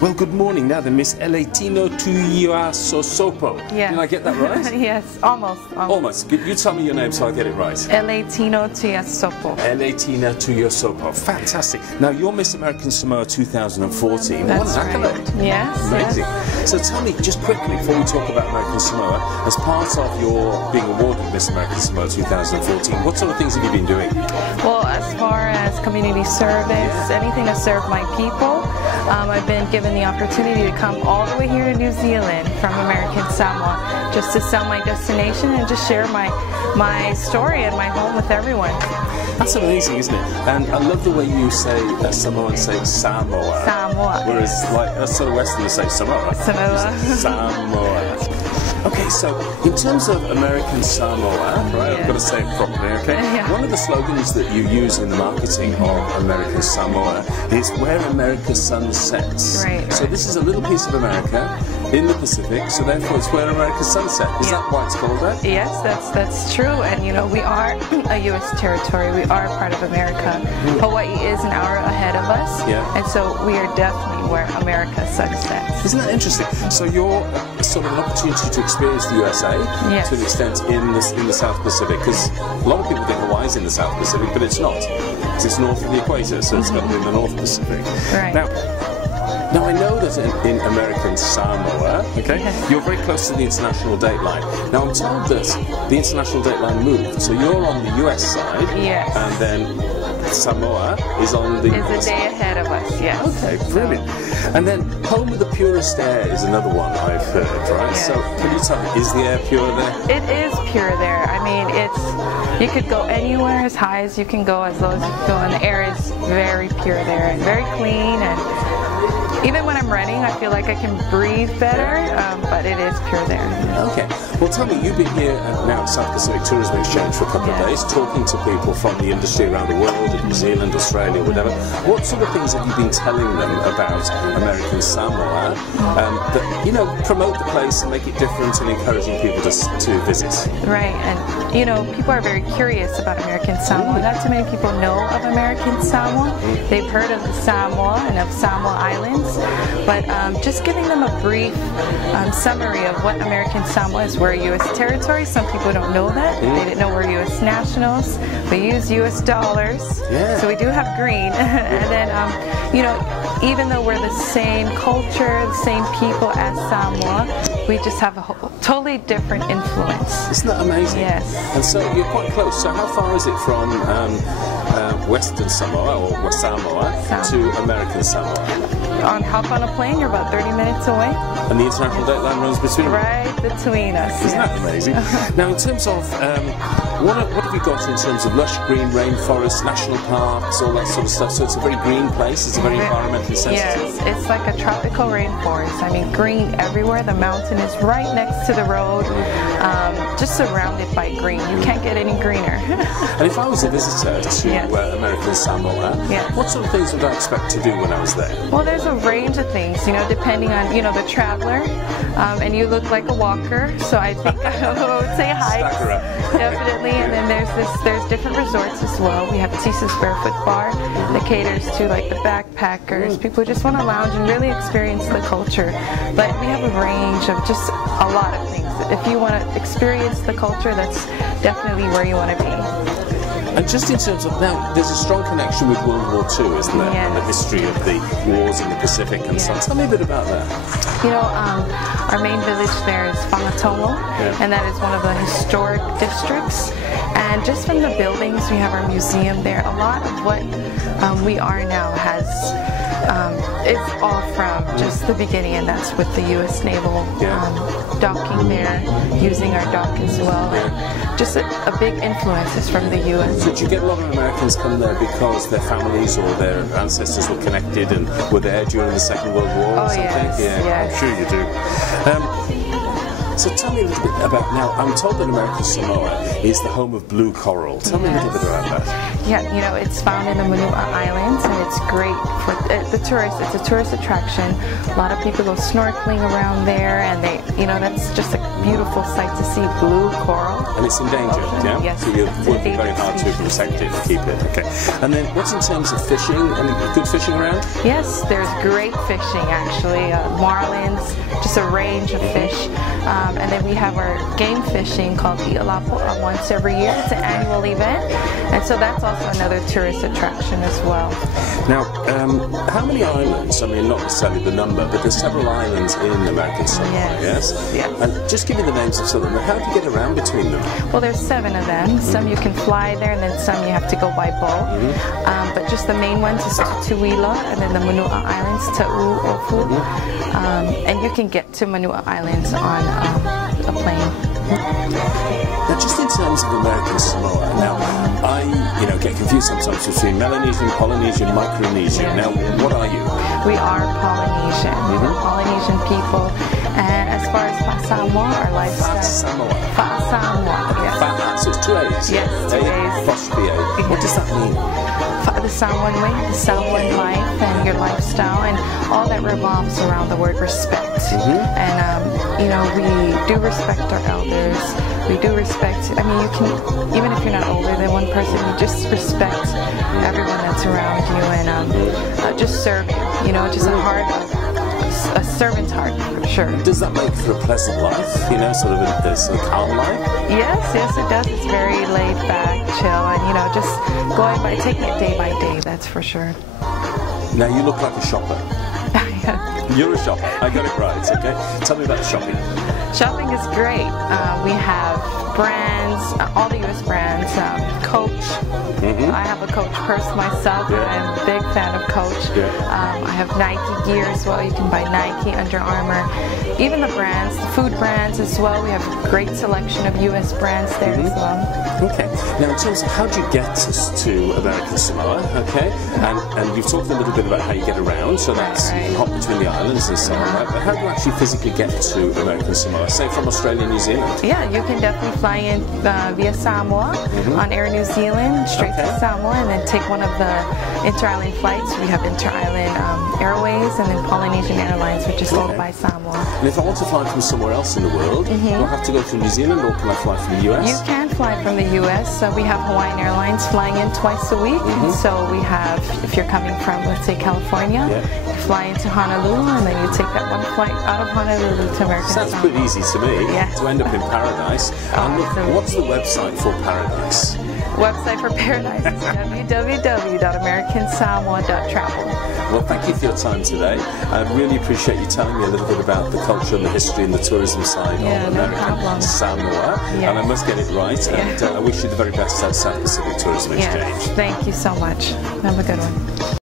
Well, good morning. Now, the Miss Eletino Tuiasosopo. Yeah. Did I get that right? Yes, almost. Almost. You tell me your name so I get it right. Eletino Tuiasosopo. Eletino Tuiasosopo. Fantastic. Now, you're Miss American Samoa 2014. That's what an accolade. Right. Yes. Amazing. Yes. So tell me, just quickly, before we talk about American Samoa, as part of your being awarded Miss American Samoa 2014, what sort of things have you been doing? Well, as far as community service, anything to serve my people, I've been given the opportunity to come all the way here to New Zealand from American Samoa just to sell my destination and just share my story and my home with everyone. That's amazing, isn't it? And I love the way you say Samoans say Samoa. Samoa. Whereas, like, us sort of Westerners say Samoa. Samoa. Samoa. Okay, so in terms of American Samoa, right, Yes. I've got to say it properly, okay? Yeah. One of the slogans that you use in the marketing of American Samoa is where America's sun sets. Right. So this is a little piece of America in the Pacific, so therefore it's where America's sun set. Is that why it's called that? Yes, that's true. And you know, we are a U.S. territory. We are part of America. Hawaii is an hour ahead of us. Yeah. And so we are definitely where America sunsets. Isn't that interesting? So you're sort of an opportunity to experience the USA Yes. to an extent in the South Pacific, because a lot of people think Hawaii's in the South Pacific, but it's not. It's north of the equator, so it's got to be in the North Pacific. Right. Now I know that in American Samoa, okay, Yes. you're very close to the international date line. Now I'm told that the international date line moved, so you're on the US side, Yes. and then Samoa is on the Is a day ahead of us, yes. Okay, brilliant. And then home of the purest air is another one I've heard, right? Yes. So can you tell me, is the air pure there? It is pure there. I mean, you could go anywhere as high as you can go, as low as you can go, and the air is very pure there and very clean. And even when I'm running, I feel like I can breathe better, but it is pure there. Okay. Well, tell me, you've been here now at South Pacific Tourism Exchange for a couple of days, talking to people from the industry around the world, in New Zealand, Australia, whatever. What sort of things have you been telling them about American Samoa that, you know, promote the place and make it different and encouraging people to visit? Right, and you know, people are very curious about American Samoa. Not too many people know of American Samoa. They've heard of the Samoa and of Samoa Islands, but just giving them a brief summary of what American Samoa is. We're a U.S. territory. Some people don't know that. They didn't know we're U.S. nationals. We use U.S. dollars, so we do have green. And then, you know, even though we're the same culture, the same people as Samoa, we just have a totally different influence. Isn't that amazing? Yes. And so you're quite close. So how far is it from Western Samoa or West Samoa to American Samoa? Hop on a plane, you're about 30 minutes away. And the international date line runs between Right between us. Isn't that amazing? Now, in terms of, what have you got in terms of lush green rainforests, national parks, all that sort of stuff? So it's a very green place, it's a very environmentally sensitive. Yes, it's like a tropical rainforest. I mean, green everywhere. The mountain is right next to the road, just surrounded by green. You can't get any greener. And if I was a visitor to American Samoa, what sort of things would I expect to do when I was there? Well, there's a range of things, you know, depending on, you know, the traveler, and you look like a walker, so I think I would say hikes, definitely. And then there's different resorts as well. We have Tisa's Barefoot Bar that caters to like the backpackers, people who just want to lounge and really experience the culture. But we have a range of just a lot of things. If you want to experience the culture, that's definitely where you want to be. And just in terms of now, there's a strong connection with World War II, isn't there? And the history of the wars in the Pacific and so on. Tell me a bit about that. You know, our main village there is Whangatongo, and that is one of the historic districts. And just from the buildings, we have our museum there. A lot of what we are now is all from just the beginning, and that's with the U.S. Naval docking there, using our dock as well. And just a big influence is from the U.S. So did you get a lot of Americans come there because their families or their ancestors were connected and were there during the Second World War or something? Yes, yes. I'm sure you do. So tell me a little bit about, now I'm told that American Samoa is the home of blue coral. Tell me a little bit about that. Yeah, you know, it's found in the Manua Islands, and it's great for the tourists. It's a tourist attraction. A lot of people go snorkeling around there, and they, you know, that's just a beautiful sight to see blue coral. And it's endangered, yeah? Yes. So you're working very hard to protect it, keep it. Okay. And then what's in terms of fishing? Any good fishing around? Yes, there's great fishing actually. Marlins, just a range of fish. And then we have our game fishing called Ialapo once every year. It's an annual event. And so that's also another tourist attraction as well. Now, how many islands? I mean, not necessarily the number, but there's several islands in American Samoa, yes? Yes. And just give me the names of some of them. How do you get around between them? Well, there's 7 of them. Some you can fly there, and then some you have to go by boat. But just the main ones is Tutuila, and then the Manua Islands, Ta'uofu. And you can get to Manua Islands on a plane. Now, just in terms of American Samoa, now I, get confused sometimes between Melanesian, Polynesian, Micronesian. Now, what are you? We are Polynesian. We're Polynesian people. And as far as Samoa, our lifestyle. Samoa. Samoa. Yes. So it's 2 A's. Yes, 2 A's. Apostrophe A. What does that mean? The Samoan way, the Samoan life, and your lifestyle, and all that revolves around the word respect. And we do respect our elders. We do respect. I mean, you can, even if you're not older than one person, you just respect everyone that's around you, and just serve. Just a servant's heart, for sure. Does that make for a pleasant life? Sort of a calm life? Yes, it does. It's very laid back, chill, and just going by, taking it day by day. That's for sure. Now you look like a shopper. You're a shopper. I got it right. Okay. Tell me about shopping. Shopping is great. We have brands, all the U.S. brands. Coach. I have a Coach purse myself, and I'm a big fan of Coach. I have Nike gear as well. You can buy Nike, Under Armour, even the brands, the food brands as well. We have a great selection of U.S. brands there as well. Okay. Now, in terms of how do you get to American Samoa? Okay. And you've talked a little bit about how you get around. So that's you can hop between the islands and so on. Right? But how do you actually physically get to American Samoa? Say from Australia, New Zealand. Yeah, you can definitely fly in via Samoa on Air New Zealand straight to Samoa, and then take one of the inter-island flights. We have inter-island Airways, and then Polynesian Airlines, which is owned by Samoa. And if I want to fly from somewhere else in the world, do I have to go through New Zealand, or can I fly from the US? You can fly from the US. We have Hawaiian Airlines flying in twice a week. So we have, if you're coming from, let's say, California, you fly into Honolulu, and then you take that one flight out of Honolulu to American Samoa. Sounds pretty easy to me, to end up in paradise. And what's the website for paradise? Website for paradise is www.americansamoa.travel. Well, thank you for your time today. I really appreciate you telling me a little bit about the culture and the history and the tourism side of American Samoa. And I must get it right. And I wish you the very best at South Pacific Tourism Exchange. Thank you so much. Have a good one.